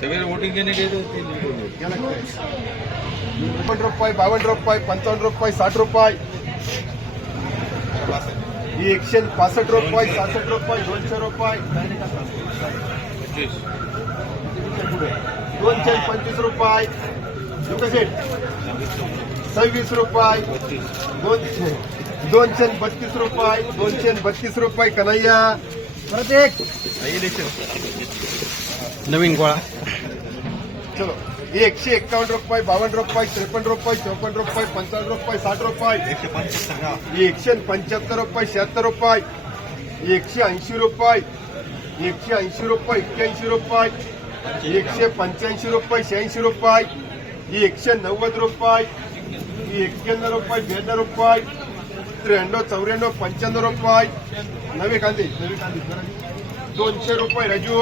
सवेरे वोटिंग देने गए थे 52 रुपये 55 रुपये 60 रुपये 165 रुपये 66 रुपये 200 रुपये 225 रुपये 26 रुपये 232 रुपये 232 रुपये कन्हैया परत एक नवीन गोळा चलो 151 रुपये 52 रुपये 53 रुपये 54 रुपये 55 रुपये 60 रुपये 175 रुपये 76 रुपये 180 रुपये 180 रुपये 81 रुपये 185 रुपये 86 रुपये 190 रुपये 91 रुपये 92 रुपये 93 94 95 रुपये नवे कांदे 200 रुपये राजू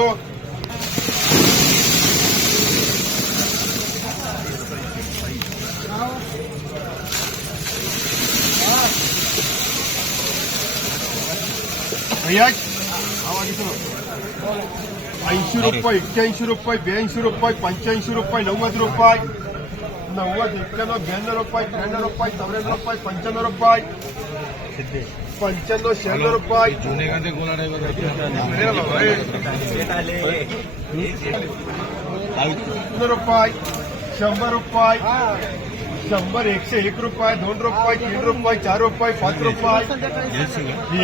भैया 80 रुपये 81 रुपये 82 रुपये 85 रुपये 90 रुपये 90 91 92 रुपये 93 रुपये 94 रुपये 95 रुपये 95 96 रुपये जुने कांदे गोळा ड्रायव्हर 100 रुपये 100 रुपये 100 101 रुपये 2 रुपये 3 रुपये 4 रुपये 5 रुपये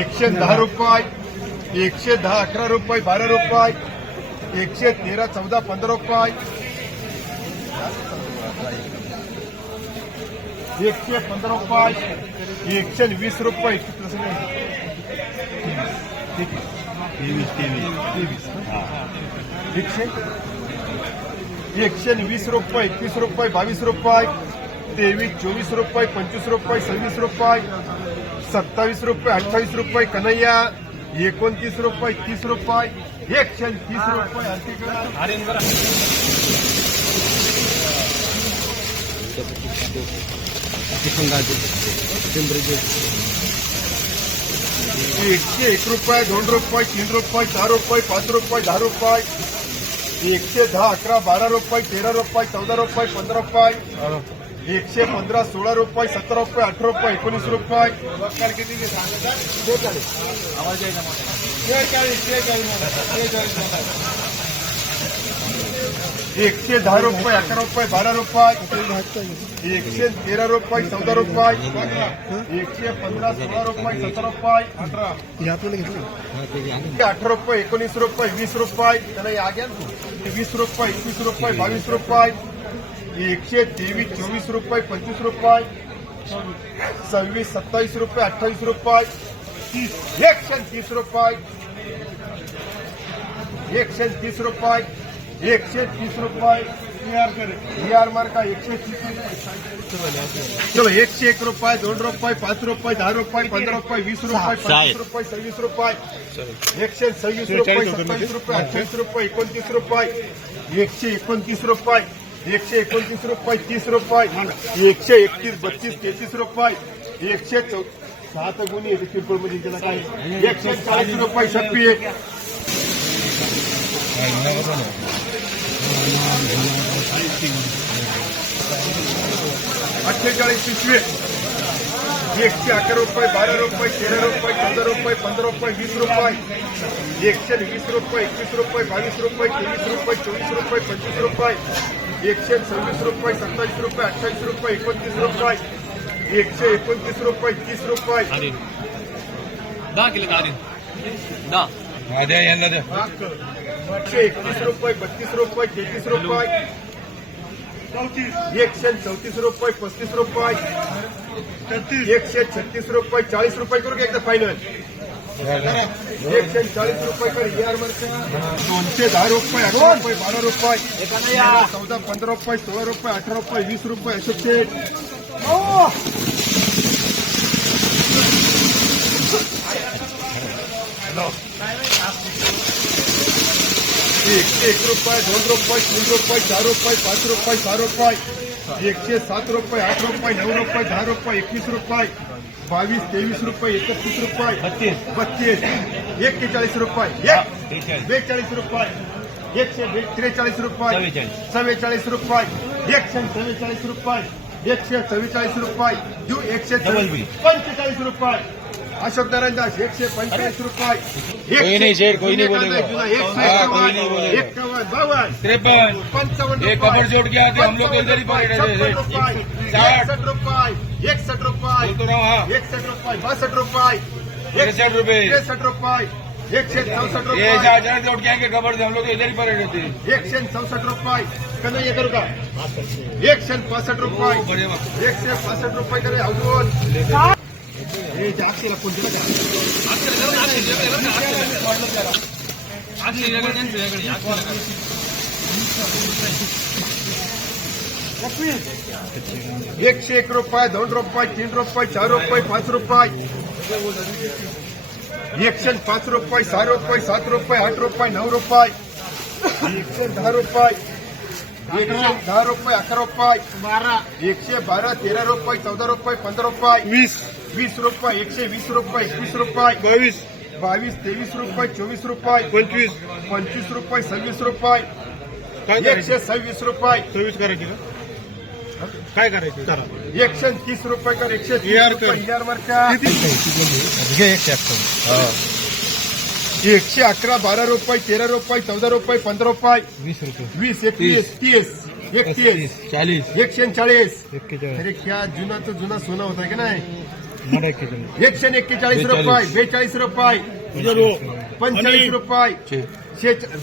110 रुपये 110 11 रुपये 12 रुपये 113 14 15 रुपये 115 रुपये 120 रुपये 120 रुपये 21 रुपये 22 रुपये 23 24 रुपये 25 रुपये 26 रुपये 27 रुपये 28 रुपये कन्हैया 29 रुपये 30 रुपये 130 रुपये हरतीकडे 101 रुपये 2 रुपये 3 रुपये 4 रुपये 5 रुपये 10 रुपये 110 11 12 रुपये 13 रुपये 14 रुपये 15 रुपये 115 16 रुपये 17 रुपये 18 रुपये 19 रुपये किती आवाज 110 रुपये 11 रुपये 12 रुपये 113 रुपये 14 रुपये 115 16 रुपये 17 रुपये 18 रुपये 19 रुपये 20 रुपये त्याला आग्या 20 रुपये 21 रुपये 22 रुपये 123 24 रुपये 25 रुपये 26 27 रुपये 28 रुपये 130 रुपये 130 रुपये 130 रुपये बिहार मार्का 130 चलो 101 रुपये 2 रुपये 5 रुपये 10 रुपये 15 रुपये 20 रुपये 25 रुपये 26 रुपये 126 रुपये 27 रुपये 28 रुपये 29 रुपये 129 रुपये 129 रुपये 30 रुपये 131 32 33 रुपये 107 गुणी येते किरकोळ मध्ये त्याला काय 140 रुपये शप्पी 48 पिशवे 111 रुपये 12 रुपये 13 रुपये 14 रुपये 15 रुपये 20 रुपये 120 रुपये 21 रुपये 22 रुपये 23 रुपये 24 रुपये 25 रुपये 126 रुपये 27 रुपये 28 रुपये 29 रुपये 129 रुपये 30 रुपये 10 किलो 10 यांना द्या 131 रुपये 32 रुपये 33 रुपये 134 रुपये 35 रुपये 136 रुपये 40 रुपये करू का एकदा फायनल 140 रुपये कर यार 210 रुपये 11 रुपये 12 रुपये 14 15 रुपये 16 रुपये 18 रुपये 20 रुपये अशोक शेठ 1 रुपये 2 रुपये 3 रुपये 4 रुपये 5 रुपये 6 रुपये 107 रुपये, 8 रुपये, 9 रुपये, 10 रुपये, 21 रुपये, 22, 23 रुपये, 31 रुपये, 32, 41 रुपये, 42 रुपये, 143 रुपये, 44 रुपये, 144 रुपये, 144 रुपये, 145 रुपये, अशोक दरंदाज 145 रुपये, कोई नहीं शेर, कोई नहीं बोलेगा। हाँ, कोई नहीं बोलेगा। 51, 52, 53 55 ये कपड़ जोड़ के आते हम लोग को इधर ही पकड़े थे 61 रुपये, 61 रुपये, 61 रुपये, बोल तो रहा हूँ हाँ 61 रुपये, 62 रुपये, 61 रुपये 63 रुपये, 164 ये रुपये, जहाँ जोड़ के आएंगे खबर से हम लोग इधर ही पकड़े थे 164 रुपये, कन्हैया करू का 165 रुपये, बढे बा. 165 रुपये करे अजून हे जागतील कोणती का एकशे एक रुपये 2 रुपये 3 रुपये 4 रुपये 5 रुपये 105 रुपये 6 रुपये 7 रुपये 8 रुपये 9 रुपये 110 रुपये 110 रुपये 11 रुपये 112 13 रुपये 14 रुपये 15 रुपये 20 रुपये 120 रुपये 21 रुपये 22 23 रुपये 24 रुपये 25 रुपये 26 रुपये 126 रुपये 26 करायची का काय करायचं करा 130 रुपये कर 130 रुपये ER वर का 111 12 रुपये 13 रुपये 14 रुपये 15 रुपये 20 रुपये 20 21 30 31 40 140 41 अरे क्या जुना तो जुना सोना होता की नाही मला 41 141 रुपये 42 रुपये 45 रुपये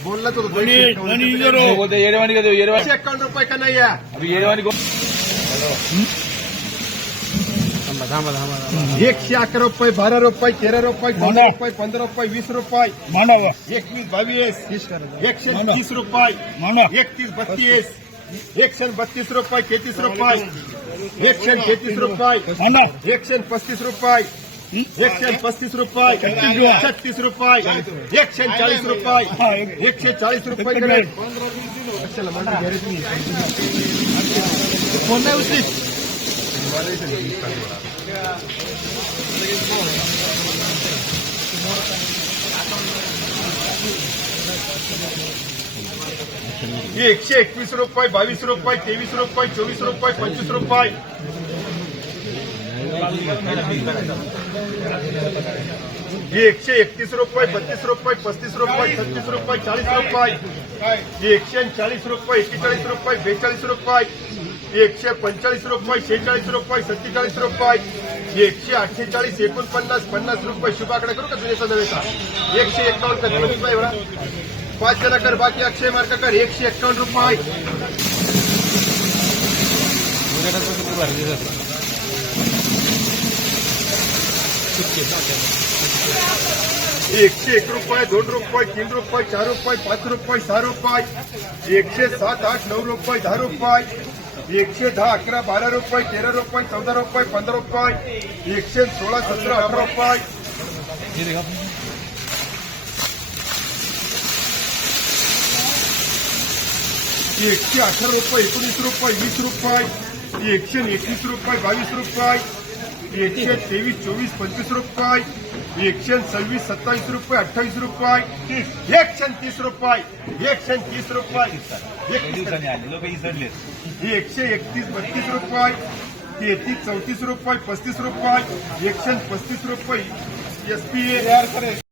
बोलला तो बोलते येरवानी का दो येरवानी 51 रुपये का नाही या अभी येरवानी को 111 रुपये 12 रुपये 13 रुपये 14 रुपये 15 रुपये 20 रुपये मांडावा 21 22 130 रुपये 31 32 132 रुपये 33 रुपये 133 रुपये 135 रुपये 135 रुपये 36 रुपये 140 रुपये 140 रुपये कडे चला मंडळी घरी तुम्ही फोन नाही उचलीत 121 रुपये 22 रुपये 23 रुपये 24 रुपये 25 रुपये 131 रुपये 32 रुपये 35 रुपये 36 रुपये 40 रुपये 140 रुपये 41 रुपये 42 रुपये 145 रुपये 46 रुपये 47 रुपये 148 49 50 रुपये शुभाकडे करू का जुनेचा नवेचा 151 का रुपये एवढा 5 जण कर बाकी अक्षय मार्क कर 151 रुपये 101 रुपये 2 रुपये 3 रुपये 4 रुपये 5 रुपये 6 रुपये 107 8 9 रुपये 10 रुपये 110 11 12 रुपये 13 रुपये 14 रुपये 15 रुपये 116 17 18 रुपये 118 रुपये 19 रुपये 20 रुपये 121 रुपये 22 रुपये 123 24 25 रुपये 126 27 रुपये 28 रुपये 130 रुपये 130 रुपये 131 32 रुपये 33 34 रुपये 35 रुपये 135 रुपये SPA